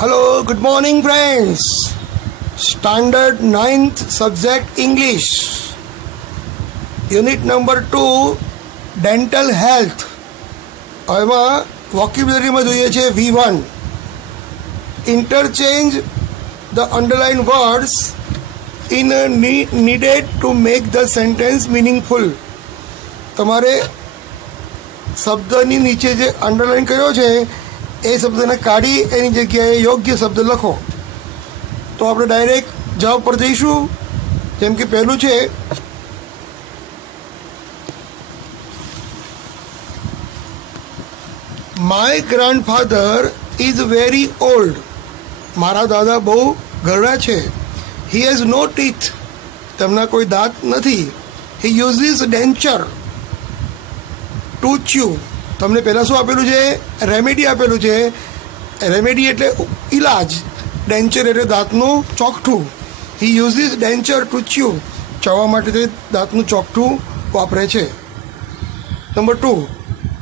Hello, good morning friends. Standard 9th subject English. Unit number 2 Dental Health. એમાં વોકેબ્યુલરીમાં જોઈએ છે V1. Interchange the underlined words in a needed to make the sentence meaningful. તમારે શબ્દની નીચે જે underline કર્યો છે એ શબ્દને કાઢી એની જગ્યાએ યોગ્ય શબ્દ લખો. તો આપણે ડાયરેક્ટ જવાબ પર જઈશું. જેમ કે પહેલું છે my grandfather is very old. મારા દાદા બહુ ઘરડા છે. He has no teeth. તેમના કોઈ દાંત નથી. He uses denture to chew. તમને પહેલાં શું આપેલું છે? રેમેડી આપેલું છે. રેમેડી એટલે ઇલાજ, ડેન્ચર એટલે દાંતનું ચોકઠું. He uses denture to chew. ચાવવા માટે તે દાંતનું ચોકઠું વાપરે છે. Number 2,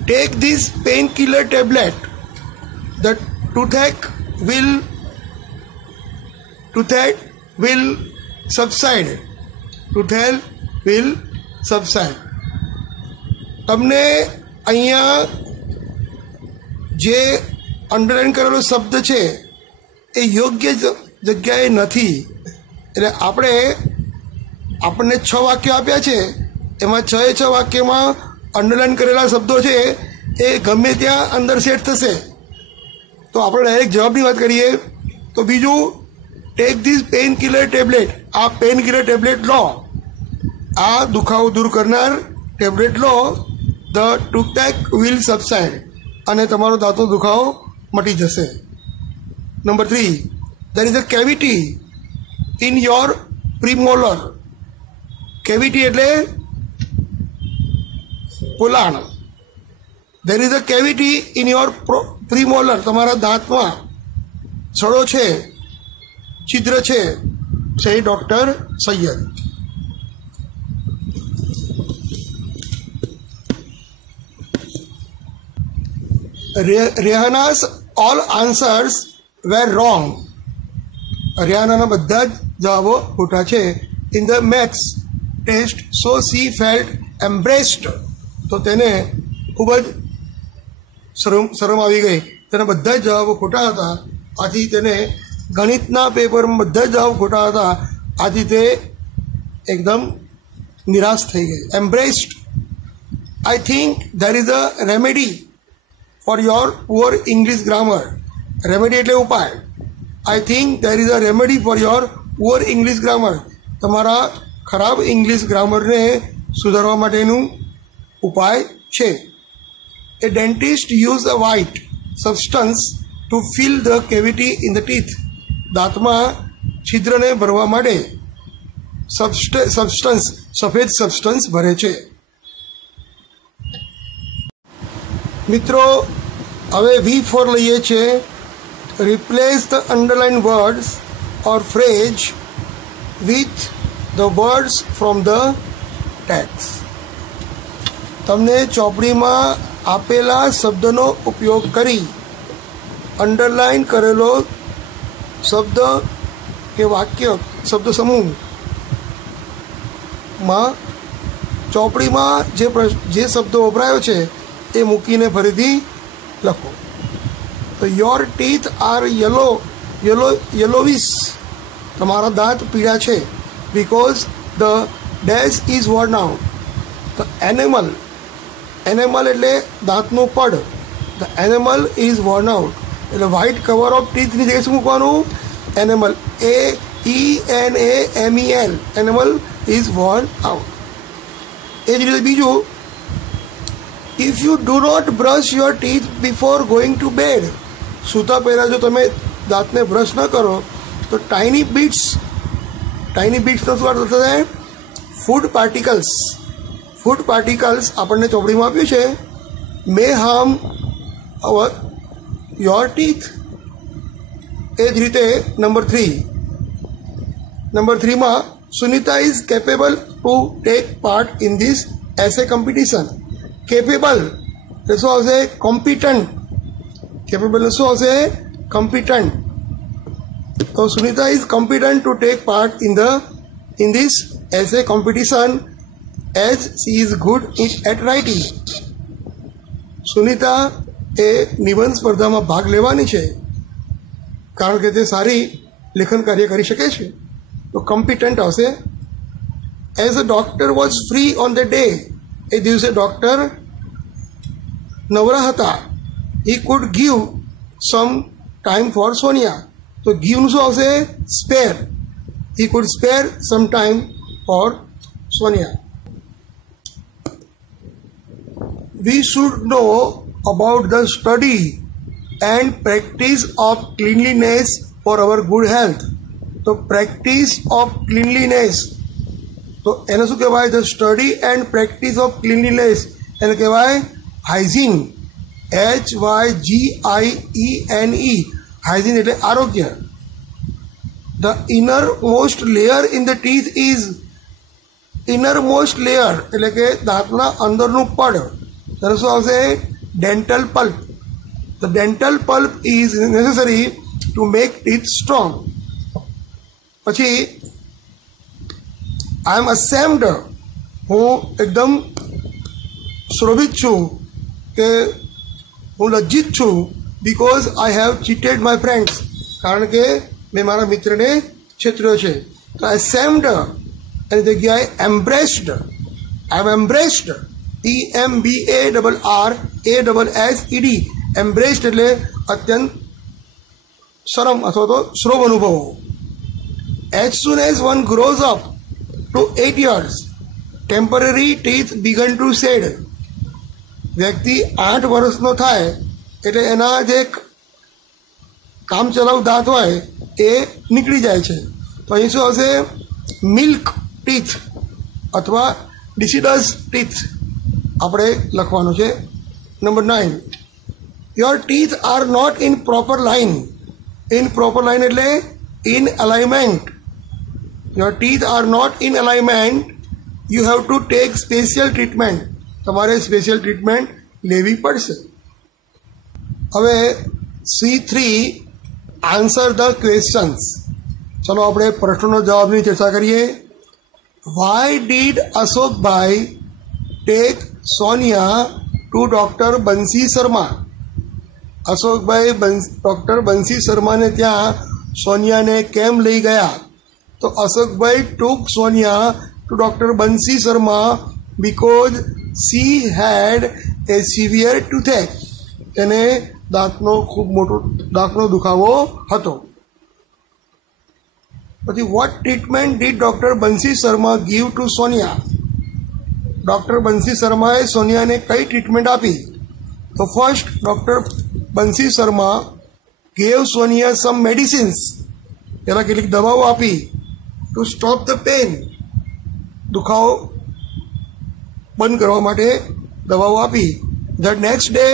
take this pain killer tablet. The toothache will subside. Toothache will subside. તમને અહીંયા જે અંડરલાઇન કરેલો શબ્દ છે એ યોગ્ય જગ્યાએ નથી. એટલે આપણને 6 વાક્યો આપ્યા છે. એમાં 6 વાક્યમાં અંડરલાઇન કરેલા શબ્દો છે એ ગમે ત્યાં અંદર સેટ થશે. તો આપણે ડાયરેક્ટ જવાબની વાત કરીએ તો બીજું, take this pain killer tablet. આ પેઇન કિલર ટેબ્લેટ લો. આ દુખાવો દૂર કરનાર ટેબ્લેટ લો. The toothache will subside. અને તમારો દાંતનો દુખાવો મટી જશે. Number 3, there is a cavity in your premolar. Cavity એટલે પોલાણ. There is a cavity in your premolar. તમારા દાંતમાં સડો છે, છિદ્ર છે. સહી doctor Saiyed. Rehana's all answers were wrong. રેહાનાના બધા જ જવાબો ખોટા છે. In the maths test so she felt embarrassed. તો તેને ખૂબ જ શરમ આવી ગઈ. તેના બધા જ જવાબો ખોટા હતા. આથી તેને ગણિતના પેપરમાં બધા જ જવાબ ખોટા હતા. આથી તે એકદમ નિરાશ થઈ ગઈ. Embarrassed. I think there is a remedy for your poor English grammar. Remedy એટલે ઉપાય. I think there is a remedy for your poor English grammar. તમારા ખરાબ ઇંગ્લિશ ગ્રામરને સુધારવા માટેનું ઉપાય છે. A dentist use a white substance to fill the cavity in the teeth. દાંતમાં છિદ્રને ભરવા માટે સફેદ સબસ્ટન્સ ભરે છે. મિત્રો, હવે V4 લઈએ છીએ. Replace the underline words or phrase with the words from the text. તમને ચોપડીમાં આપેલા શબ્દનો ઉપયોગ કરી અંડરલાઇન કરેલો શબ્દ કે વાક્ય, શબ્દ સમૂહમાં ચોપડીમાં જે શબ્દો વપરાયો છે એ મૂકીને ફરીથી લખો. તો યોર ટીથ આર યલોવિશ. તમારા દાંત પીળા છે. Because the dash is worn out. The enamel એટલે દાંતનું પડ. The enamel is worn out. એટલે વ્હાઇટ કવર ઓફ ટીથની જગ્યાએ શું મૂકવાનું? Enamel. ANAMEL. Enamel is worn out. એ જ રીતે બીજું, if you do not brush your teeth before going to bed. સૂતા પહેલાં જો તમે દાંતને બ્રશ ન કરો તો ટાઇની બીટ્સનો શું અર્થ થશે? ફૂડ પાર્ટિકલ્સ આપણને ચોપડીમાં આપ્યું છે. May harm your teeth. એ જ રીતે નંબર 3માં Sunita is capable to take part in this essay competition. Capable એટલે શું આવશે? કોમ્પિટન્ટ. કેપેબલ શું આવશે? Competent. So Sunita is competent to take part in this essay competition as she is good at writing. Sunita એ નિબંધ સ્પર્ધામાં ભાગ લેવાની છે કારણ કે તે સારી લેખન કાર્ય કરી શકે છે. તો કોમ્પિટન્ટ આવશે. As a doctor was free on the day, એ દિવસે ડોક્ટર નવરા હતા. He could give some time for Sonia. તો ગીવનું શું આવશે? Spare. He could spare some time for Sonia. We should know about the study and practice of cleanliness for our good health. So practice of cleanliness, તો એને શું કહેવાય? The study and practice of cleanliness એને કહેવાય hygiene. HYGIENE. hygiene એટલે આરોગ્ય. The innermost layer in the teeth is, innermost layer એટલે કે દાંતના અંદરનું પડ, ત્યારે શું આવશે? Dental pulp. The dental pulp is necessary to make teeth strong. પછી આઈ એમ અસેમ્ડ, હું એકદમ શ્રોભિત છું કે હું લજ્જિત છું. Because I have cheated my friends, કારણ કે મેં મારા મિત્રને છેતર્યો છે. તો અસેમ્ડ એની જગ્યાએ એમ્બ્રેસ્ડ. આઈ એમ એમ્બ્રેસ્ડ. EMBARRASSED. એમ્બ્રેસ્ડ એટલે અત્યંત શરમ અથવા તો શ્રોભ અનુભવો. As soon as one grows up to 8 years, temporary teeth begin to shed. વ્યક્તિ 8 વર્ષનો થાય એટલે એના જે કામ ચલાવ દાંત હોય એ નીકળી જાય છે. તો અહીં શું આવશે? મિલ્ક ટીથ અથવા ડિસિડસ ટીથ આપણે લખવાનું છે. Number 9, your teeth are not in proper line. In proper line એટલે in alignment. Your teeth are not in alignment, you have to take special treatment. તમારે સ્પેશિયલ ટ્રીટમેન્ટ લેવી પડશે. હવે C3, આન્સર ધ ક્વેશ્ચન્સ. ચલો આપણે પ્રશ્નોનો જવાબની ચર્ચા કરીએ. Why did Ashokbhai take Sonia to doctor Bansi Sharma? Ashokbhai doctor Bansi શર્માને ત્યાં સોનિયાને કેમ લઈ ગયા? તો Ashokbhai took Sonia to doctor Bansi Sharma because she had a severe toothache. તેને દાંતનો ખૂબ મોટો દાંતનો દુખાવો હતો. પછી what treatment did doctor Bansi Sharma give to Sonia? Doctor Bansi શર્માએ સોનિયાને કઈ ટ્રીટમેન્ટ આપી? તો first, doctor Bansi Sharma gave Sonia some medicines. પહેલાં કેટલીક દવાઓ આપી ટુ સ્ટોપ ધ પેન. દુખાવો બંધ કરવા માટે દવાઓ આપી. ધ નેક્સ્ટ ડે,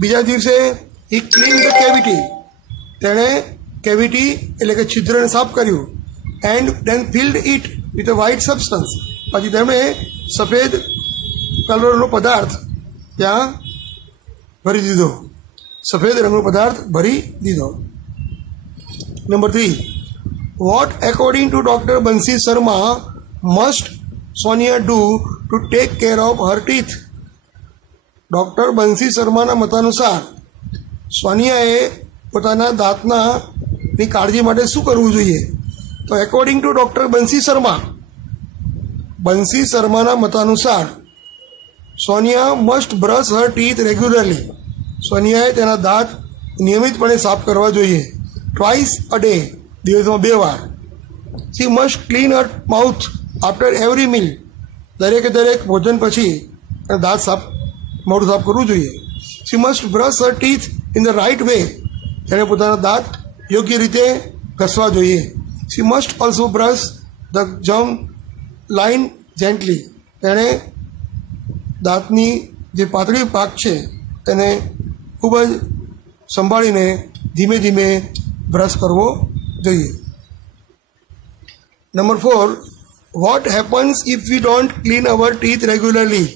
બીજા દિવસે, હી ક્લીન ધ કેવિટી. તેણે કેવિટી એટલે કે છિદ્રને સાફ કર્યું. And then filled it with a white substance. પછી તેમણે સફેદ કલરનો પદાર્થ ત્યાં ભરી દીધો. સફેદ રંગનો પદાર્થ ભરી દીધો. Number 3, what according to doctor Bansi Sharma must Sonia do to take care of her teeth? Doctor Bansi શર્માના મતાનુસાર સોનિયાએ પોતાના દાંતની કાળજી માટે શું કરવું જોઈએ? તો એકોર્ડિંગ ટુ ડૉક્ટર બંસી શર્માના મતાનુસાર Sonia must brush her teeth regularly. સોનિયાએ તેના દાંત નિયમિતપણે સાફ કરવા જોઈએ. ટ્વાઇસ અ ડે, દિવસમાં 2 વાર. She must clean her mouth after every meal. દરેક ભોજન પછી દાંત સાફ, મોઢું સાફ કરવું જોઈએ. She must brush her teeth in the right way. તેણે પોતાના દાંત યોગ્ય રીતે ઘસવા જોઈએ. She must also brush the gum line gently. તેણે દાંતની જે પાતળી ભાગ છે તેને ખૂબ જ સંભાળીને ધીમે ધીમે બ્રશ કરવો જોઈએ. Number 4, what happens if we don't clean hour teeth regularly?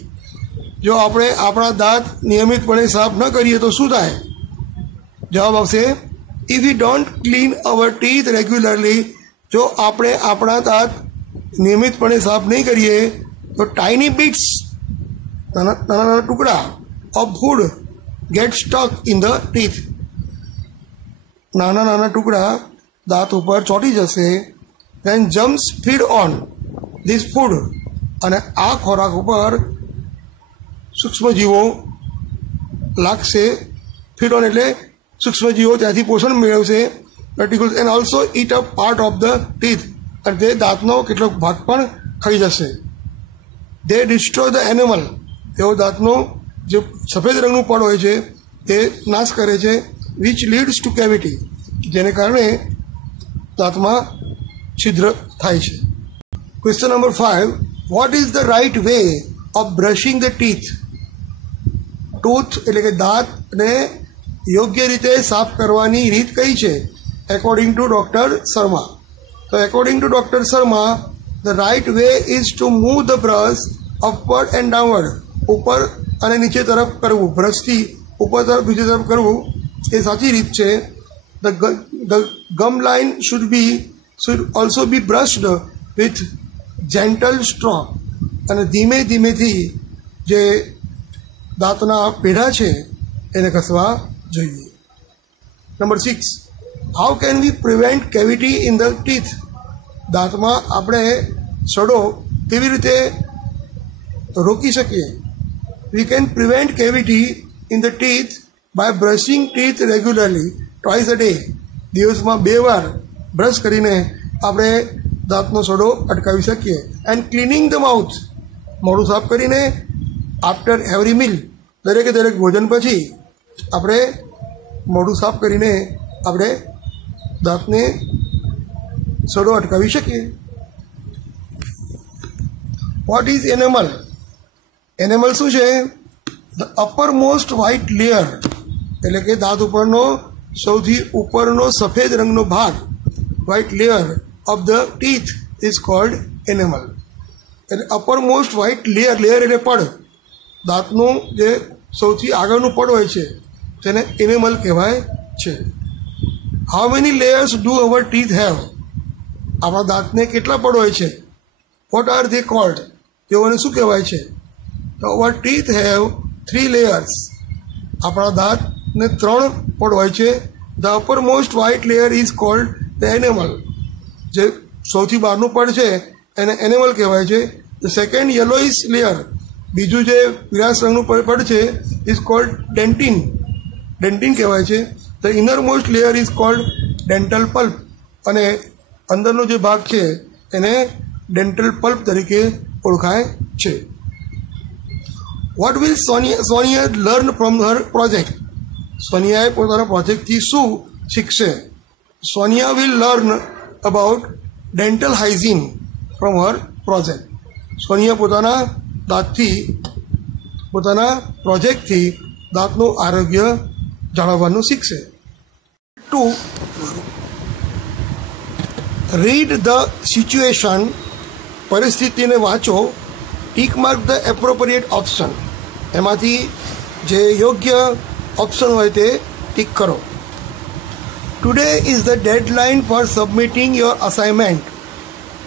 જો આપણે આપણા દાંત નિયમિતપણે સાફ ન કરીએ તો શું થાય? જવાબ આવશે if you don't clean hour teeth regularly, જો આપણે આપણા દાંત નિયમિતપણે સાફ નહીં કરીએ તો ટાઇની બિટ્સ, નાના નાના ટુકડા of food get stuck in the teeth, નાના નાના ટુકડા દાંત ઉપર ચોંટી જશે. Then gums feed on this food, અને આ ખોરાક ઉપર સૂક્ષ્મજીવો લાગશે. ફીડ ઓન એટલે સૂક્ષ્મજીવો ત્યાંથી પોષણ મેળવશે. Particles and also eat a part of the teeth, અને તે દાંતનો કેટલોક ભાગ પણ ખાઈ જશે. દે ડિસ્ટ્રોય ધ એનિમલ, તેઓ દાંતનો જે સફેદ રંગનું પડ હોય છે તે નાશ કરે છે. વિચ લીડ્સ ટુ કેવિટી, જેને કારણે દાંતમાં છિદ્ર થાય છે. Question number 5, what is the right way of brushing the teeth? Tooth એટલે કે દાંતને યોગ્ય રીતે સાફ કરવાની રીત કઈ છે? According to doctor Sharma. તો according to doctor Sharma, the right way is to move the brush upward and downward, ઉપર અને નીચે તરફ કરવું, બ્રશથી ઉપર તરફ નીચે તરફ કરવું એ સાચી રીત છે. The gum line should also be brushed with gentle stroke, અને ધીમે ધીમેથી જે દાંતના પેઢા છે એને ઘસવા જોઈએ. Number 6, how can we prevent cavity in the teeth? દાંતમાં આપણે સડો કેવી રીતે રોકી શકીએ? We can prevent cavity in the teeth by brushing teeth regularly twice a day. દિવસમાં 2 વાર બ્રશ કરીને આપણે દાંતનો સડો અટકાવી શકીએ. એન્ડ ક્લિનિંગ ધ માઉથ, મોઢું સાફ કરીને આફ્ટર એવરી મીલ, દરેકે દરેક ભોજન પછી આપણે મોઢું સાફ કરીને આપણે દાંતને સડો અટકાવી શકીએ. What is enamel? એનેમલ શું છે? The upper most white layer, એટલે કે દાંત ઉપરનો સૌથી ઉપરનો સફેદ રંગનો ભાગ, white layer of the teeth is called enamel. એટલે upper most white layer, layer એટલે પડ, દાંતનું જે સૌથી આગળનું પડ હોય છે તેને એનેમલ કહેવાય છે. How many layers do hour teeth have? આપણા દાંતને કેટલા પડ હોય છે? What are they cold? તેઓને શું કહેવાય છે? તો અવર ટીથ હેવ 3 લેયર્સ. આપણા દાંતને 3 પડ હોય છે. The upper most white layer is called the enamel. જે સૌથી બહારનું પડ છે એને એનેમલ કહેવાય છે. ધ સેકન્ડ યલોઇશ લેયર, બીજું જે પીળાશ રંગનું પડ છે ઇઝ કોલ્ડ ડેન્ટિન, ડેન્ટિન કહેવાય છે. The inner most layer is cold dental pulp, અને અંદરનો જે ભાગ છે એને ડેન્ટલ પલ્પ તરીકે ઓળખાય છે. What will Sonia learn from her project? સોનિયાએ પોતાના પ્રોજેક્ટથી શું શીખશે? Sonia will learn about dental hygiene from her project. Sonia પોતાના પ્રોજેક્ટથી દાંતનું આરોગ્ય જાળવવાનું શીખશે. 2, રીડ ધ સિચ્યુએશન, પરિસ્થિતિને વાંચો. Tick mark the appropriate option, એમાંથી જે યોગ્ય ઓપ્શન હોય તે ટીક કરો. Today is the deadline for submitting your assignment.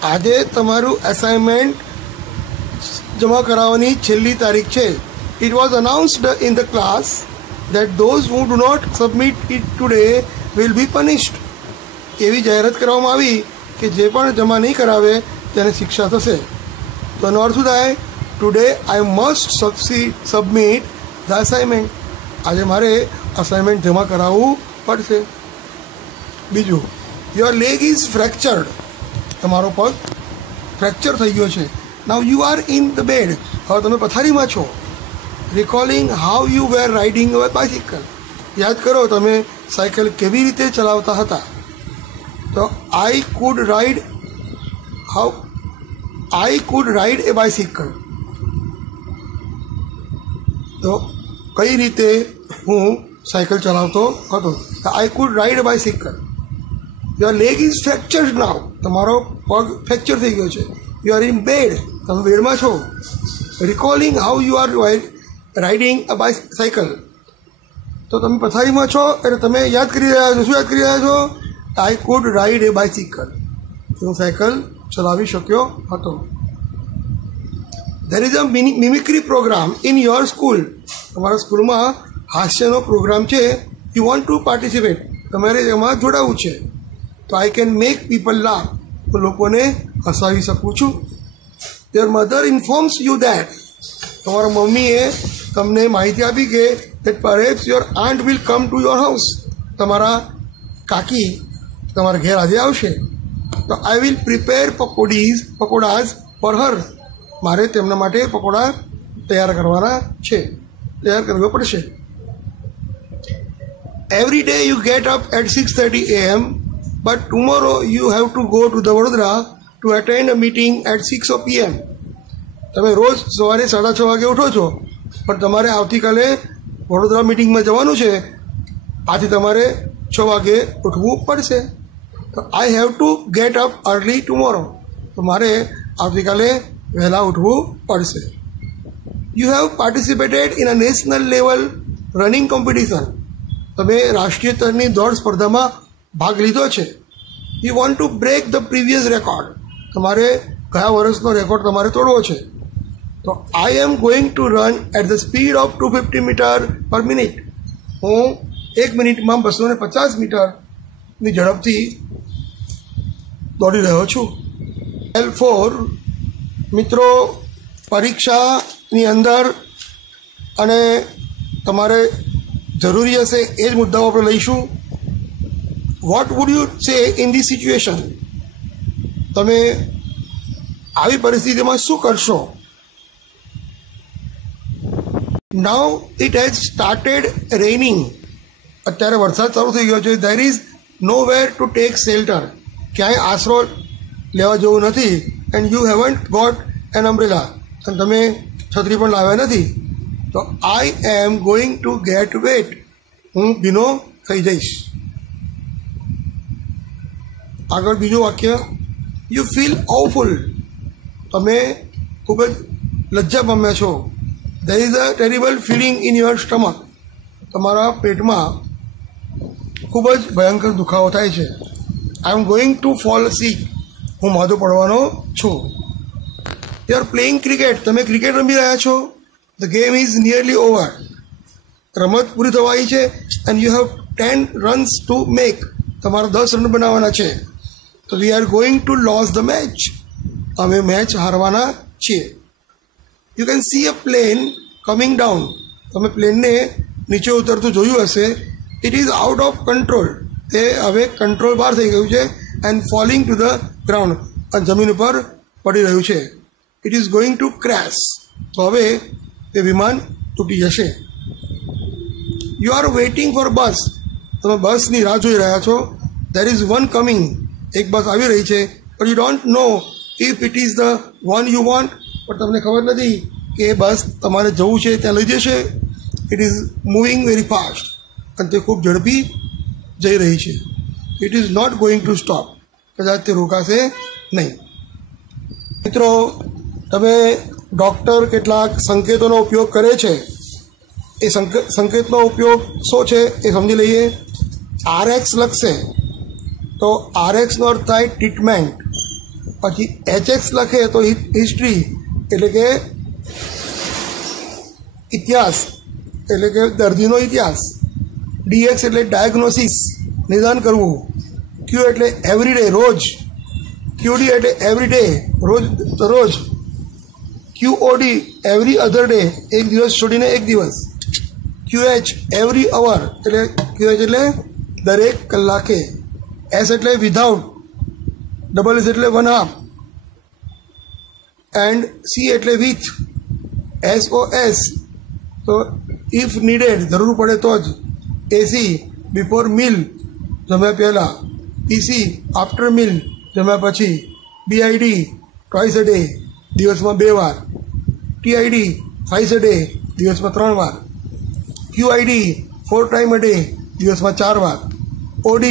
આજે તમારું અસાઇનમેન્ટ જમા કરાવવાની છેલ્લી તારીખ છે. It was announced in the class that those who do not submit it today will be punished. એવી જાહેરાત કરવામાં આવી કે જે પણ જમા નહીં કરાવે તેને શિક્ષા થશે. તો એનો અર્થ શું થાય? Today I must submit the assignment. આજે મારે અસાઇનમેન્ટ જમા કરાવવું પડશે. બીજું, યોર લેગ ઇઝ ફ્રેક્ચર્ડ. તમારો પગ ફ્રેક્ચર થઈ ગયો છે. Now you are in the bed. હવે તમે પથારીમાં છો. Recalling how you were riding a bicycle. યાદ કરો તમે સાયકલ કેવી રીતે ચલાવતા હતા. તો I could ride a bicycle. તો કઈ રીતે હું સાયકલ ચલાવતો હતો? I could ride a bicycle. Your leg is fractured now. તમારો પગ ફ્રેક્ચર થઈ ગયો છે. You are in bed. તમે બેડમાં છો. Recalling how you are riding અ બાઇસાયકલ. તો તમે પથારીમાં છો એટલે તમે યાદ કરી રહ્યા છો, શું યાદ કરી રહ્યા છો? I could ride a bicycle, હું સાયકલ ચલાવી શક્યો હતો. There is a mimicry programme in your school, તમારા સ્કૂલમાં હાસ્યનો પ્રોગ્રામ છે. યુ વોન્ટ ટુ પાર્ટિસિપેટ, તમારે એમાં જોડાવું છે. તો I can make people laugh, તો લોકોને હસાવી શકું છું. Your mother informs you that, તમારા મમ્મીએ તમને માહિતી આપી કે that perhaps your aunt will come to your house, તમારા કાકી તમારા ઘેર આજે આવશે. તો I will prepare pakodas for her, મારે તેમના માટે પકોડા તૈયાર કરવાના છે, તૈયાર કરવા પડશે. Every day you get up at 6:30 AM, but tomorrow you have to go to the Vadodara to attend a meeting at 6 PM. તમે રોજ સવારે 6:30 વાગે ઉઠો છો, પણ તમારે આવતીકાલે વડોદરા મિટિંગમાં જવાનું છે, આથી તમારે 6 વાગે ઉઠવું પડશે. તો I have to get up early tomorrow, તો મારે આવતીકાલે વહેલા ઉઠવું પડશે. You have participated in a national level running competition, તમે રાષ્ટ્રીય સ્તરની દોડ સ્પર્ધામાં ભાગ લીધો છે. You want to break the previous record, તમારે ગયા વર્ષનો રેકોર્ડ તમારે તોડવો છે. તો I am going to run at the speed of 250 meter per minute, હું 1 મિનિટમાં 250 મીટરની ઝડપથી દોડી રહ્યો છું. L4 મિત્રો, પરીક્ષાની અંદર અને તમારે જરૂરી હશે એ જ મુદ્દાઓ આપણે લઈશું. What would you say in the situation, તમે આવી પરિસ્થિતિમાં શું કરશો? Now it has started raining, અત્યારે વરસાદ શરૂ થઈ ગયો છે. There is no where to take shelter, ક્યાંય આશરો લેવા જેવું નથી. And you haven't got an umbrella, અને તમે છત્રી પણ લાવ્યા નથી. તો I am going to get wet, હું ભીનો થઈ જઈશ. આગળ બીજું વાક્ય, યુ ફીલ ઓફુલ, તમે ખૂબ જ લજ્જા પામ્યા છો. There is a terrible filling in your stomach, તમારા પેટમાં ખૂબ જ ભયંકર દુખાવો થાય છે. આઈ એમ ગોઈંગ ટુ ફોલ સિક, હું માદો પડવાનો છું. યુ આર પ્લેઇંગ ક્રિકેટ, તમે ક્રિકેટ રમી રહ્યા છો. The game is nearly over, રમત પૂરી થવાઈ છે. And you have 10 runs to make, તમારા 10 રન બનાવવાના છે. તો we are going to loss the match, અમે મેચ હારવાના છીએ. You can see a plane coming down, તમે પ્લેનને નીચે ઉતરતું જોયું હશે. It is out of control, તે હવે કંટ્રોલ બહાર થઈ ગયું છે. And falling to the ground, અને જમીન ઉપર પડી રહ્યું છે. It is going to crash, તો હવે તે વિમાન તૂટી જશે. યુ આર વેઇટિંગ ફોર બસ, તમે બસની રાહ જોઈ રહ્યા છો. ધેર ઇઝ વન કમિંગ, એક બસ આવી રહી છે. But you don't know if it is the one you want, પણ તમને ખબર નથી કે એ બસ તમારે જવું છે ત્યાં લઈ જશે. It is moving very fast, અને તે ખૂબ ઝડપી જઈ રહી છે. It is not going to stop, કદાચ તે રોકાશે નહીં. મિત્રો, તમે ડૉક્ટર કેટલાક સંકેતોનો ઉપયોગ કરે છે, એ સંકેતનો ઉપયોગ શું છે એ સમજી લઈએ. RX લખશે તો RXનો અર્થ થાય ટ્રીટમેન્ટ, પછી HX લખે તો હિસ્ટ્રી એટલે કે ઇતિહાસ, એટલે કે દર્દીનો ઇતિહાસ. DX એટલે ડાયગ્નોસિસ, નિદાન કરવું. Q એટલે એવરીડે, રોજ. QD એટલે એવરી ડે, રોજ દરરોજ. QOD એવરી અધર ડે, એક દિવસ છોડીને એક દિવસ. QH એવરી અવર, એટલે QH એટલે દરેક કલાકે. S એટલે વિધાઉટ, S એટલે 1/2, એન્ડ C એટલે વિથ. SOS તો ઇફ નીડેડ, જરૂર પડે તો જ. AC બિફોર મીલ, જમ્યા પહેલાં. PC આફ્ટર મીલ, જમ્યા પછી. BID ટ્વાઇસ અ ડે, દિવસમાં 2 વાર. TID થ્રાઇસ અ ડે, દિવસમાં 3 વાર. QID 4 ટાઈમ અ ડે, દિવસમાં 4 વાર. OD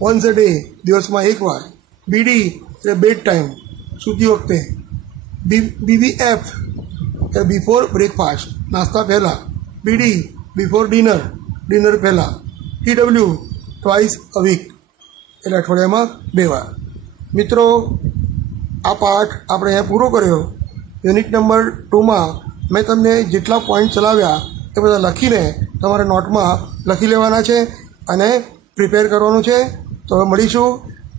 વન્સ અ ડે, દિવસમાં 1 વાર. BD એટલે બેડ ટાઈમ, સૂતી વખતે. BBF એટલે બિફોર બ્રેકફાસ્ટ, નાસ્તા પહેલાં. BD બિફોર ડિનર, ડિનર પહેલાં. TW ટ્વાઇસ અ વીક, એટલે અઠવાડિયામાં 2 વાર. મિત્રો, આ પાઠ આપણે અહીંયા પૂરો કર્યો. યુનિટ નંબર 2માં મેં તમને જેટલા પોઈન્ટ ચલાવ્યા એ બધા લખીને તમારે નોટમાં લખી લેવાના છે અને પ્રિપેર કરવાનું છે. તો હવે મળીશું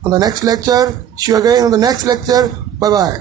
on the next lecture. C you again on the next lecture. Bye bye.